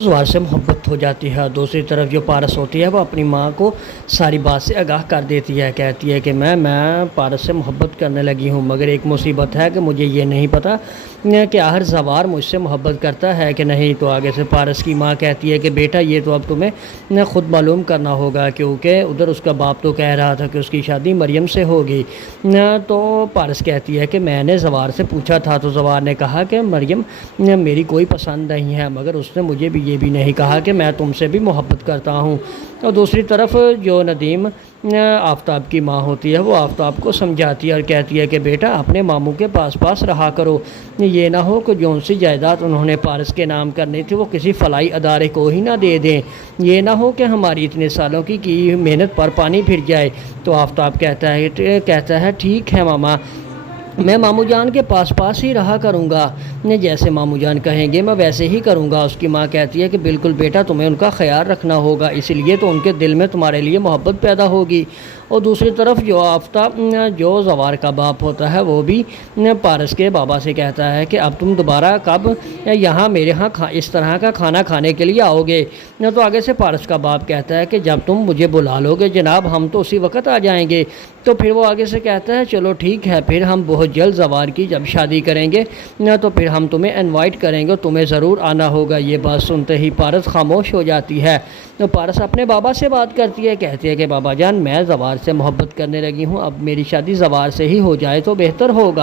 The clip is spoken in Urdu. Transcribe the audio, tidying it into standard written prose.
زوار سے محبت ہو جاتی ہے. دوسری طرف جو پارس ہوتی ہے وہ اپنی ماں کو ساری بات سے آگاہ کر دیتی ہے. کہتی ہے کہ میں پارس سے محبت کرنے لگی ہوں، مگر ایک مصیبت ہے کہ مجھے یہ نہیں پتہ کہ آخر زوار مجھ سے محبت کرتا ہے کہ نہیں. تو آگے سے پارس کی ماں کہتی ہے کہ بیٹا یہ تو اب تمہیں خود معلوم کرنا ہوگا، کیونکہ ادھر اس کا باپ تو کہہ رہا تھا کہ اس کی شادی مریم سے ہوگی. تو پارس کہتی ہے کہ میں نے زوار سے پوچھا تھا تو زوار نے کہا کہ مریم میری کوئی پسند نہیں ہے، مگر اس نے مجھے بھی یہ بھی نہیں کہا کہ میں تم سے بھی محبت کرتا ہوں. اور دوسری طرف جو ندیم آفتاب کی ماں ہوتی ہے وہ آفتاب کو سمجھاتی ہے اور کہتی ہے کہ بیٹا اپنے ماموں کے پاس رہا کرو. یہ نہ ہو کہ جو ان سی جائیداد انہوں نے پارس کے نام کرنی تھی وہ کسی فلاحی ادارے کو ہی نہ دے دیں. یہ نہ ہو کہ ہماری اتنے سالوں کی محنت پر پانی پھر جائے. تو آفتاب کہتا ہے ٹھیک ہے ماما، میں ماموں جان کے پاس ہی رہا کروں گا، جیسے ماموں جان کہیں گے میں ویسے ہی کروں گا. اس کی ماں کہتی ہے کہ بالکل بیٹا، تمہیں ان کا خیال رکھنا ہوگا، اس لیے تو ان کے دل میں تمہارے لیے محبت پیدا ہوگی. اور دوسری طرف جو آفتاب جو زوار کا باپ ہوتا ہے وہ بھی پارس کے بابا سے کہتا ہے کہ اب تم دوبارہ کب یہاں میرے ہاں اس طرح کا کھانا کھانے کے لیے آؤ گے. تو آگے سے پارس کا باپ کہتا ہے کہ جب تم مجھے بلا لو گے جناب ہم تو اسی وقت آ جائیں گے. تو پھر وہ آگے سے کہتا ہے چلو ٹھیک ہے، پھر ہم بہت جلد زوار کی جب شادی کریں گے تو پھر ہم تمہیں انوائٹ کریں گے، تمہیں ضرور آنا ہوگا. یہ بات سنتے ہی پارس خاموش ہو جاتی ہے. تو پارس اپنے بابا سے بات کرتی ہے، کہتی ہے کہ بابا جان میں زوار سے محبت کرنے لگی ہوں، اب میری شادی زوار سے ہی ہو جائے تو بہتر ہوگا.